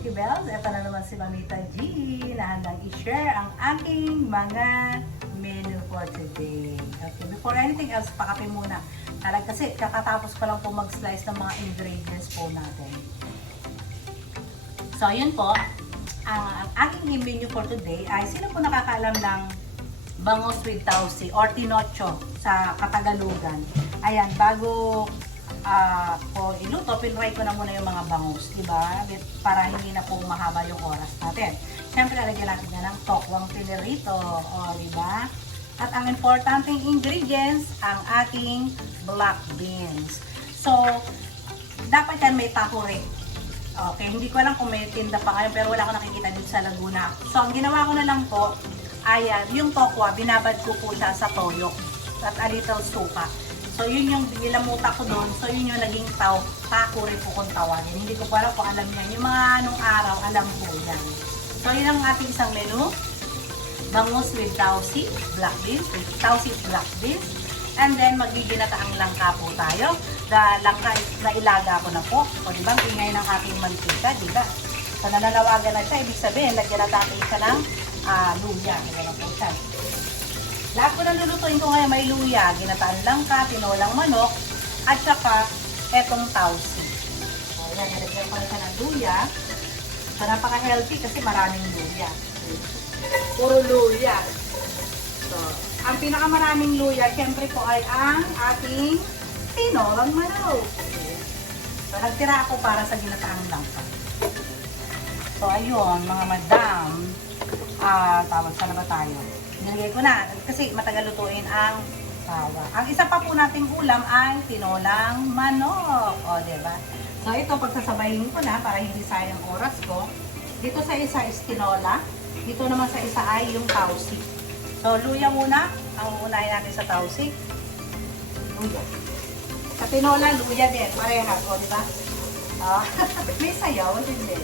Cookie Bells. Ito na naman si Mamita G na handang i-share ang aking mga menu for today. Okay, before anything else, pakape muna. Kasi kakatapos ko lang po mag-slice ng mga ingredients po natin. So, yun po. Ang aking menu for today ay sino po nakakaalam ng bangus with tausi or tinocho sa Katagalugan. Ayan, bago ko iluto, pinry ko na muna yung mga bangus, diba? Para hindi na po mahaba yung oras natin. Siyempre, lalagyan natin yan ng tokwang pinirito, diba? At ang importanteng ingredients, ang ating black beans. So, dapat yan may tahuri. Okay, hindi ko alam kung may tinda pa ngayon, pero wala ko nakikita dito sa Laguna. So, ang ginawa ko na lang po, ayan, yung tokwa, binabad ko po siya sa toyo at a little suka. So, yun yung nilamuta ko doon. So, yun yung naging takuri po kung tawagin. Hindi ko pa alam kung alam yan. Yung mga anong araw, alam po yan. So, yun ang ating isang menu. Bangus with tausi, black beans, with tausi black beans. And then, magiging-nataang langka po tayo. Langka na ilaga ko na po. O, diba? Ang ingay ng ating mantika, diba? So, nananawagan na siya. Ibig sabihin, lagyan natin siya ng luya. Diba na po siya. Lahat po ng lulutuin ko ngayon may luya, ginataan langka, tinolang manok, at saka etong tausi. So, yan, nalagyan ko na siya ng luya. So, napaka-healthy kasi maraming luya. Puro luya. So, ang pinakamaraming luya, syempre po ay ang ating tinolang manok. So, nagtira ako para sa ginataang langka. So, ayun, mga madam, tawag sana ba tayo? Nilagay ko na kasi matagal lutuin ang sawa. Ang isa pa po nating ulam ay tinolang manok. O, diba? So, ito pagsasabayin ko na para hindi sayang oras ko. Dito sa isa is tinola. Dito naman sa isa ay yung tausi. So, luya muna. Ang uunahin natin sa tausi. Luya. Sa tinola, luya din. Parehas. O, diba? May sayaw. Hindi.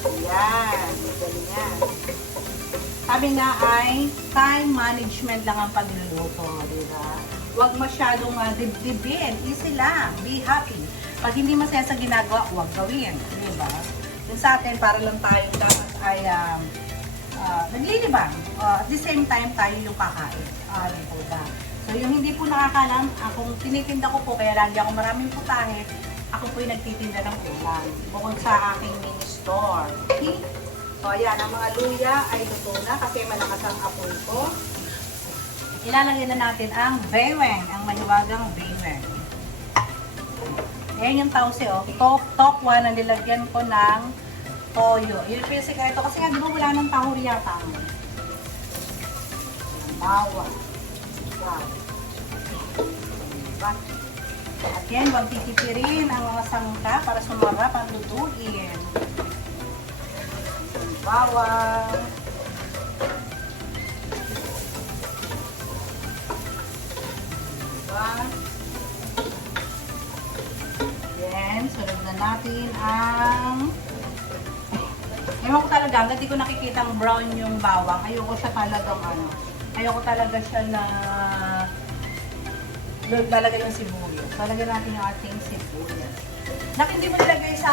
Ayan. Galingan. Sabi nga ay time management lang ang pagluluto, diba? Huwag masyadong dibdibin, easy lang, be happy. Pag hindi masaya sa ginagawa, huwag gawin, diba? Yung sa atin, para lang tayo dapat ay naglilibang. At the same time, tayo yung kakain. Diba? So yung hindi po nakakalam, akong tinitinda ko po, kaya lagi ako maraming putahe, ako po yung nagtitinda ng ulam. Bukod sa aking mini store. Okay? So, ayan, ang mga luya ay luto na kasi malakas ang apoy ko. Ilalagay na natin ang beweng, ang mahiwagang beweng. Ayan yung tausi, tokwa na nilagyan ko ng toyo. Yun po yung sikreto kasi nga, di ba wala ng tahuri yata? Bawang. Wow. Diba? At yan, huwag titipirin ang mga sangka para sumarap ang lutuin. Bawang. Diba? Then, sunod na natin ang ewan ko talaga, hanggang di ko nakikita ang brown yung bawang. Ayoko siya talagang ayoko talaga siya na lalagay yung sibuyas. Lalagyan natin yung ating sibuyas. Hindi mo nilagay sa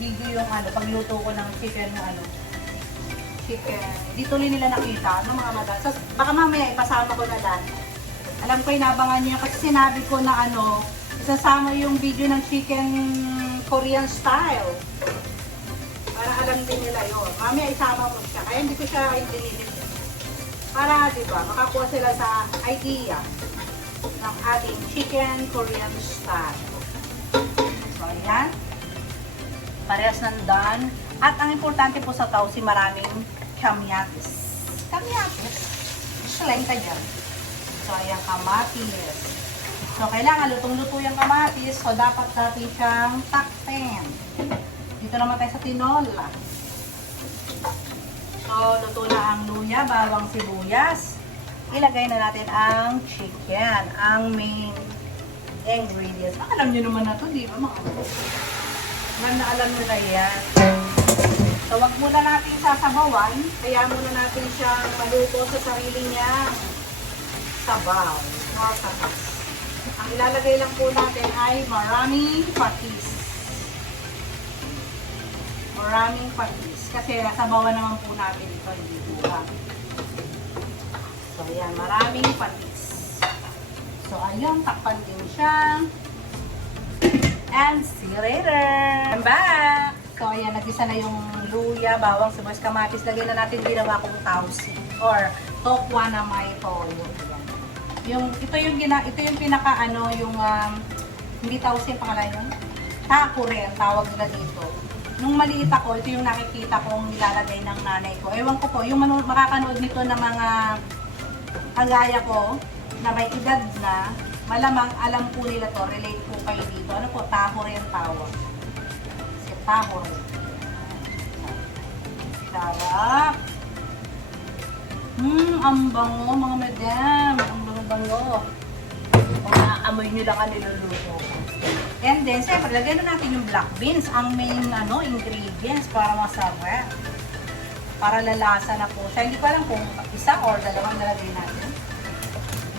video yung pagluto ko ng chicken chicken. Dito nila nakita, mga madal. So, baka mamaya ipasama ko na lang. Alam ko inabangan niya kasi sinabi ko na isasama yung video ng chicken Korean style. Para alam din nila yun. Mamaya isama mo siya. Kaya hindi ko siya dinidip. Para, di ba, makakuha sila sa idea ng ating chicken Korean style. So, ayan. Parehas nandun. At ang importante po sa tausi, maraming kamatis. Kamatis. Shaleng ka dyan. So, ayan, kamatis. So, kailangan lutong-luto yung kamatis. So, dapat natin siyang takpen. Dito naman tayo sa tinola. So, luto na ang luya, bawang sibuyas. Ilagay na natin ang chicken, ang main ingredients. Alam nyo naman na ito, di ba mga alam nyo na yan. So, wag muna natin sasabawan. Kaya muna natin siyang maluto sa sarili niya sabaw. Ang ilalagay lang po natin ay maraming patis. Maraming patis. Kasi nasabawan naman po natin ito, hindi buka. So, ayan, maraming patis. So, ayun, takpan din siya. And see you later! I'm back! So, ayan, nagisa na yung luya, bawang, sibuyas, kamatis. Lagyan na natin ginawa kong tausi or tokwa na may toyo. Ito yung pinaka ano, hindi tausi yung pangalan yun. Taco rin, tawag nila dito. Nung maliit ako, ito yung nakikita kong nilalagay ng nanay ko. Ewan ko po, yung makakanood nito ng mga kagaya ko, na may edad na, malamang alam po nila to, relate po kayo dito. Ano po, taho rin tawag. Kasi taho rin. Sarap. Ang bango mga madam. Ang bango-bango. Kung naamoy nyo lang ang niluluto ko. And then, siyempre, lagyan na natin yung black beans. Ang main ingredients para masarap. Para lalasa na po siya. Hindi ko alam kung isa or dalawang nalagay natin.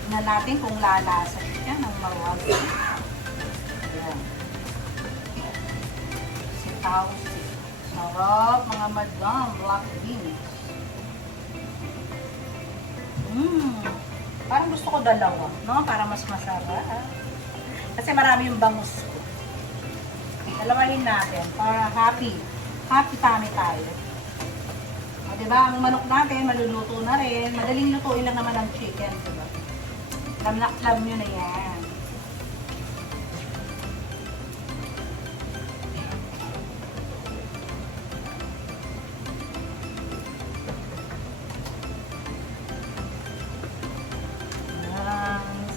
Tignan natin kung lalasa siya ng maruwag. Ayan. Sitaw. Sarap mga madam. Black beans. Parang gusto ko dalawa, no? Para mas masarap. Kasi marami yung bangus ko. Dalawahin natin para happy tummy tayo. O, diba? Ang manok natin, maluluto na rin. Madaling lutuin lang naman ang chicken, diba? Alam nyo na yan.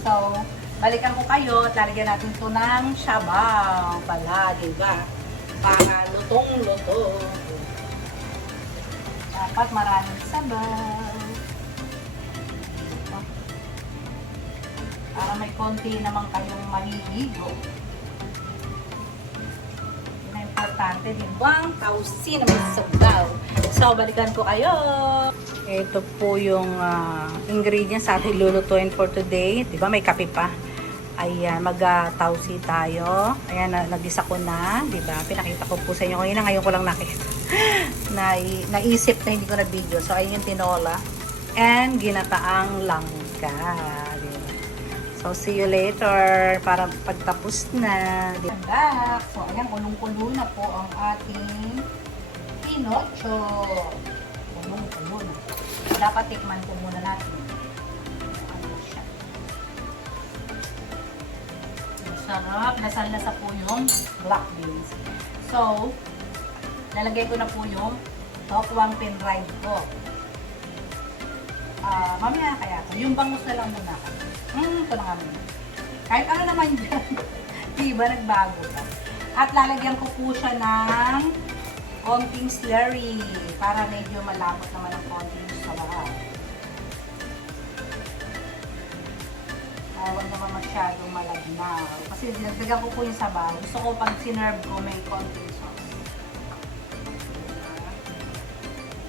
So, balikan ko kayo at lalagyan natin ito ng sabaw pala, diba? Para lutong-luto. Dapat maraming sabaw. Para may konti naman kayong maliligo. Yun ang importante, diba? Tausi na may sabaw. So, balikan ko kayo. Ito po yung ingredients sa ating lulutuin for today. Diba may kape pa? Ayan, mag-tausi tayo. Ayan, nagisa ko na. Diba? Pinakita ko po sa inyo. Ngayon ko lang nakita. Naisip na hindi ko na video. So, ayun yung tinola. And ginataang langka. Diba? So, see you later. Para pagtapos na. Diba? Back. So, ayan, kulong-kulo na po ang ating pinocho. Kulong-kulo na. Dapat tikman po muna natin. Ano siya. Sarap. Lasal-lasa po yung black beans. So, lalagay ko na po yung tokwang pinried ko. Mamaya kaya ito. Yung bangus na lang muna. Ito na nga muna. Kahit ano naman dyan. Diba, nagbago ka. At lalagyan ko po siya ng konting slurry para medyo malapot naman ang konting sabaw. Huwag naman masyadong malagnaw. Kasi dinagdagan ko po yung sabaw. Gusto ko pag sinerve ko may konting sauce.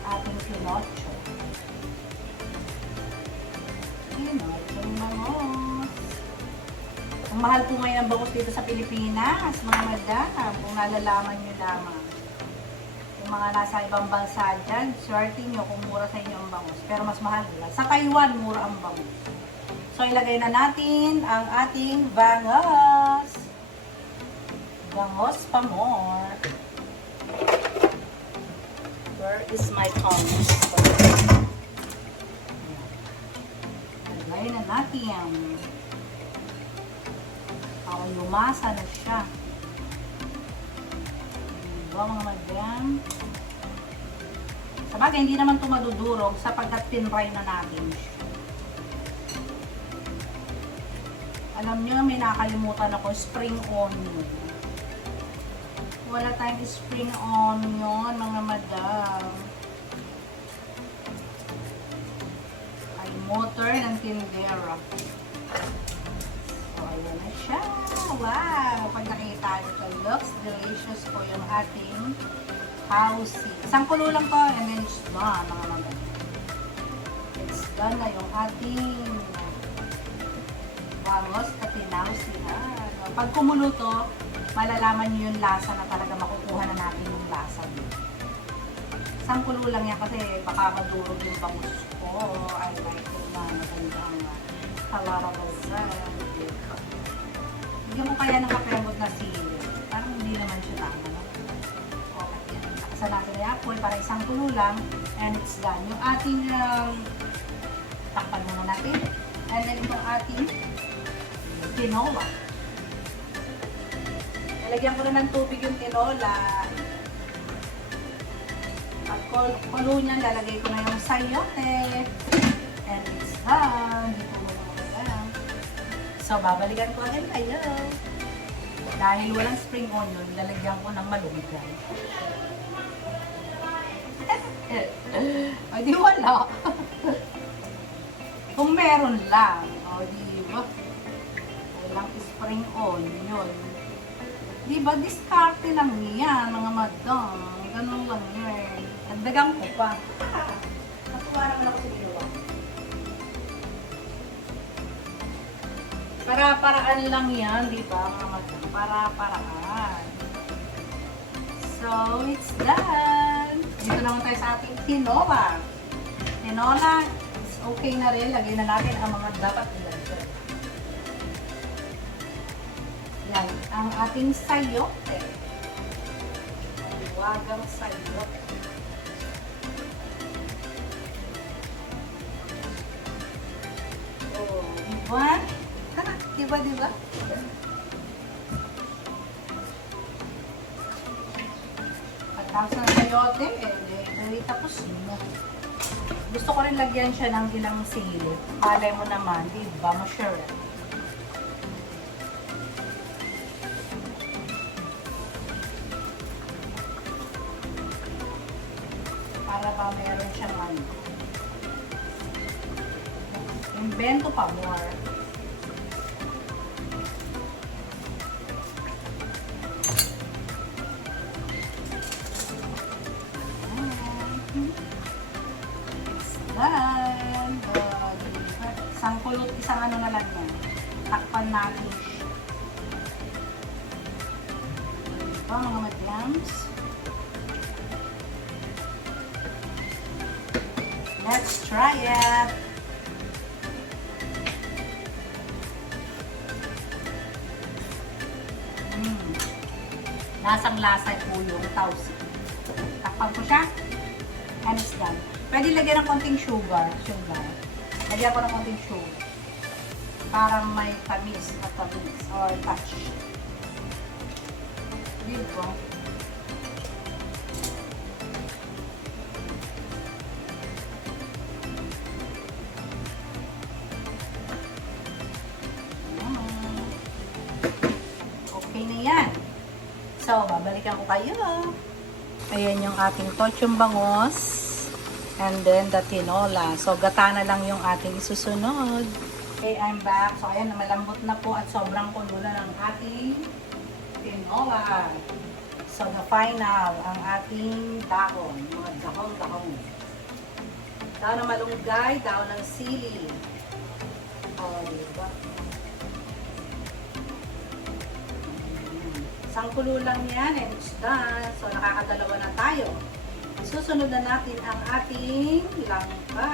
Ating pinocho. Pinochong bangus. Ang mahal po ngayon ang bangus dito sa Pilipinas, mga madam. Kung nalalaman nyo lamang. Yung mga nasa ibang bansa dyan, swerte nyo kung mura sa inyo ang bangus. Pero mas mahal nila. Sa Taiwan, mura ang bangus. So, ilagay na natin ang ating bangus. Bangus pa more. Where is my bangus? Ilagay na natin. Lumasa na siya. Diba mga madam? Sabagay, hindi naman ito madudurog sapagkat tinry na natin siya. Alam nyo, may nakalimutan ako, spring onion. Wala tayong spring onion, mga madam. Ay, motor ng tindera. So, ayan na siya. Wow! Pag nakita nyo, looks delicious po yung ating tausi. Isang kulo lang to, and then it's done, mga madam. It's done na yung ating bangus at tinausi. Pag kumulo to, malalaman nyo yung lasa na talaga makukuha na natin yung lasa dito. Isang kulo lang yan kasi baka madurog yung bangus ko. I like it na magandang kalarabasan. Bigyan mo kaya ng kapemod na sili. Parang hindi naman siya tama, no? Okay. Nakasan natin na apple para isang kulo lang. And it's done. Yung ating takpan muna natin. And then itong ating tinola. Nalagyan ko na ng tubig yung tinola. At kulo niyan, lalagay ko na yung sayote. And it's done. Dito mo na. So, babalikan ko agad kayo. Dahil walang spring onion, lalagyan ko ng malunggay. Ay, di wala. Kung meron lang. O, di ba? Walang spring onion. Di ba, diskarte lang yan, mga madam. Ganun lang yan. Nagdagang ko pa. Natuwa naman ako sa ginawa. Para-paraan lang yan, di ba, mga madam? Para-paraan. So, it's done. Dito naman tayo sa ating tinola. Tinola, is okay na rin. Lagay na natin ang mga dapat ilagay. Yan, ang ating sayote. Wagang sayote. Oh, diba? Diba? Pagkasa ng sayote, tapos mo. Gusto ko rin lagyan siya ng ilang sili. Palay mo naman, diba? Ma-sure. Para ba meron siyang ano. Invento pa more. Done. Isang kulot, isang ano na lang yan. Takpan natin siya. Ito mga madlams. Let's try it. Lasang-lasa po yung tausi. Takpan ko siya. And it's done. Pwede lagyan ng konting sugar. Lagyan ko ng konting sugar. Para may tamis or touch. Dito. Okay na yan. So, babalikan ko kayo. Ayan yung ating tochong bangos. And then the tinola. So, gata na lang yung ating isusunod. Okay, I'm back. So, ayan, malambot na po at sobrang kulo na ng ating tinola. So, the final, ang ating dahon. Mga dahon-dahon. Dahon ng malunggay, dahon ng sili. O, diba? Isang kulo lang yan and it's done. So, nakakadalawa na tayo. Susunod na natin ang ating langka.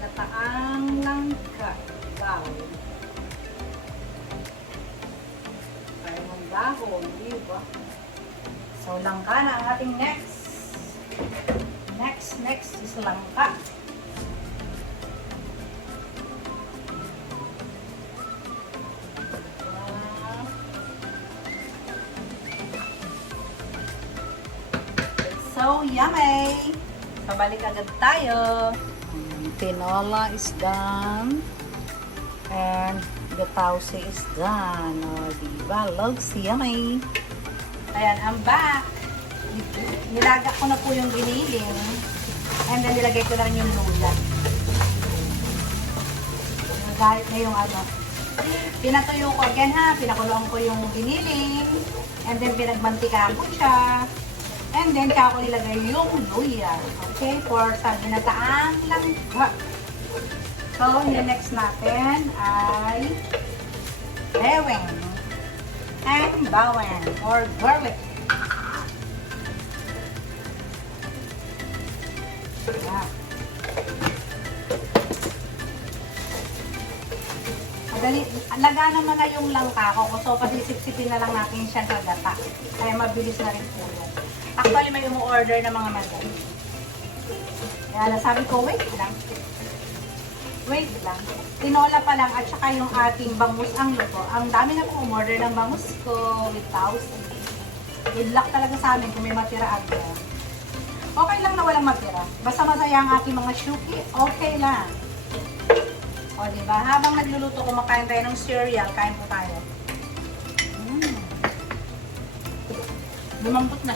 Nataang langka. Wow. Kaya mong dahon, di ba? So, langka na ang ating next. Next is langka. So, yummy! So, balik agad tayo. Tinola is done. And the tausi is done. O, diba? Looks yummy. Ayan, I'm back. Nilagak ko na po yung giniling. And then, nilagay ko na rin yung luya. Nagalit na yung ano. Pinatuyo ko again ha. Pinakuluan ko yung giniling. And then, pinagmantika ko siya. And then, kako ilagay yung luya. Okay? For sa ginataang langka. So, next natin ay bawang and bawang or garlic. Ayan. Madali, laga naman na yung langka ko. So, pasisip-sipin na lang natin siya sa gata. Kaya mabilis na rin po yun. Actually, may umu-order na mga madali. Kaya nasabi ko, wait lang. Wait lang. Tinola pa lang at saka yung ating bangus ang luto. Ang dami na po umorder ng bangus ko with thousand. Good luck talaga sa amin kung may matira agad. Okay lang na walang matira. Basta masaya ang ating mga shuki, okay lang. O, diba? Habang nagluluto, kumakain tayo ng cereal, kain po tayo. Lumambot na.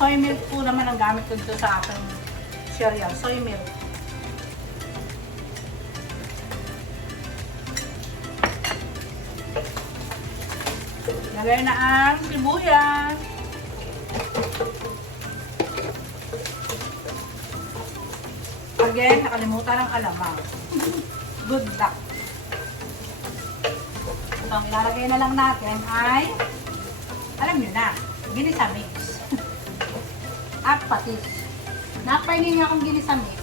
Soy milk po naman ang gamit ko dito sa aking cereal. Soy milk. Lagay na ang sibuyas. Again, nakalimutan ng alamang. Good luck. So, ang ilalagay na lang natin ay, alam nyo na, ginisa mix. At patis. Napainin niya akong ginisa mix.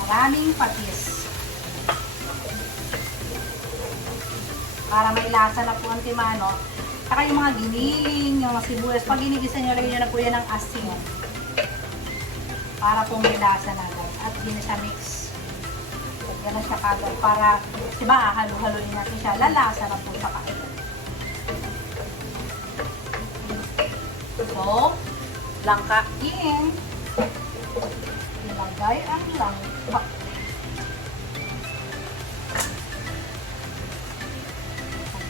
Maraming patis. Para may lasa na po ang timano. Saka yung mga giniling, yung mga sibuyas. Pag ginigisa nyo, lagyan nyo na po yan ng asin. Para po may lasa na agad. At ginisa mix. Lagyan na siya kagad. Para, diba, halo-haloin natin siya. Lalasa na po siya kagad. So, langka in. Ilagay ang langka.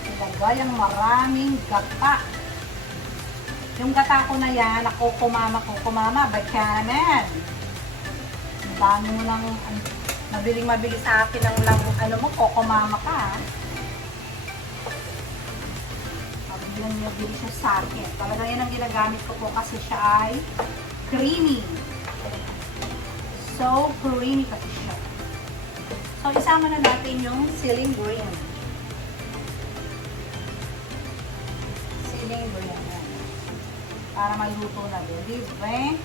Ilagay ang maraming gata. Yung gata ko na yan, ako kumama, bakanan. Ang dami mo lang, mabiling-mabili sa akin ang lang, ano mo, kukumama ka. Mabiling-mabili siya sa akin. Talaga yan ang ginagamit ko po kasi siya ay creamy. So, creamy kasi siya. So, isama na natin yung ceiling green. Ceiling green. Para maluto na din. Diba?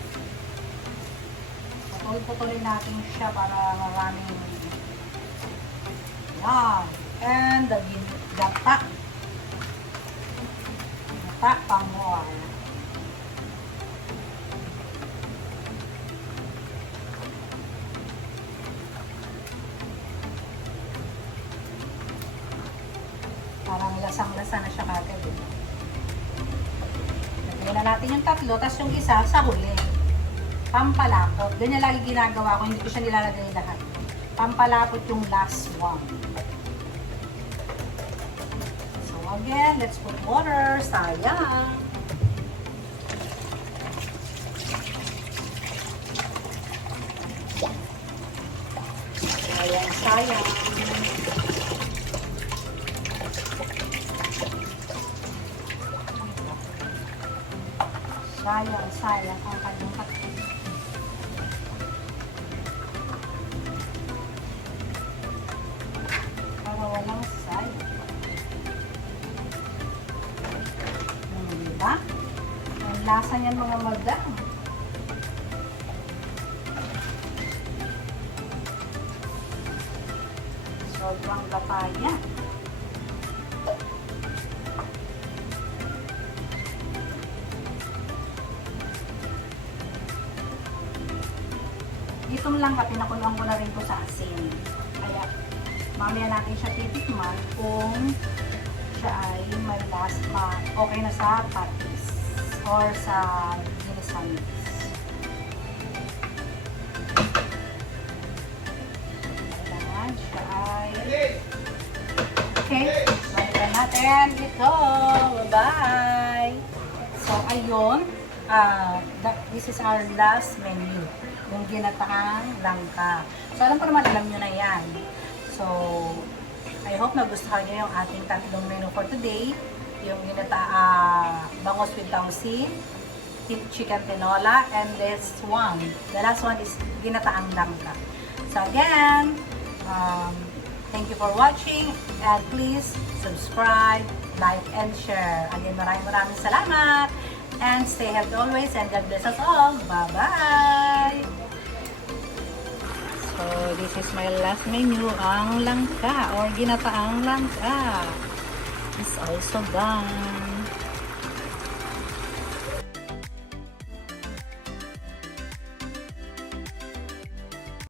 Putulin natin siya para maraming yan. And the gata. Gata pangual. Parang lasang-lasa na siya kagad. Lagyan na natin yung tatlo, tapos yung isa sa huli. Pampalapot. Ganyan lagi ginagawa ko, hindi ko siya nilalagay lahat. Pampalapot yung last one. So again, let's put water. Sayang. Sayang. Sayang ang kanyang katin. Para walang sayang. Diba? Ang lasa niyan mga madam. Sobrang gapaya. Itong lang pinakuloan ko na rin po sa asin. Kaya, mamaya natin siya titikman kung siya ay may last okay na sa patis or sa ginisamis. Kailangan siya ay okay. Balikan natin. Ito. Bye-bye. So, ayun. This is our last menu. Yung ginataang langka. So, alam ko naman, alam nyo na yan. So, I hope nagustuhan nyo yung ating tatlong menu for today. Yung bangus with tausi, chicken tinola, and this one. The last one is ginataang langka. So, again, Thank you for watching and please subscribe, like, and share. Again, maraming salamat. And stay healthy always and God bless us all. Bye-bye! So, this is my last menu, ang langka or ginataang langka. It's also done.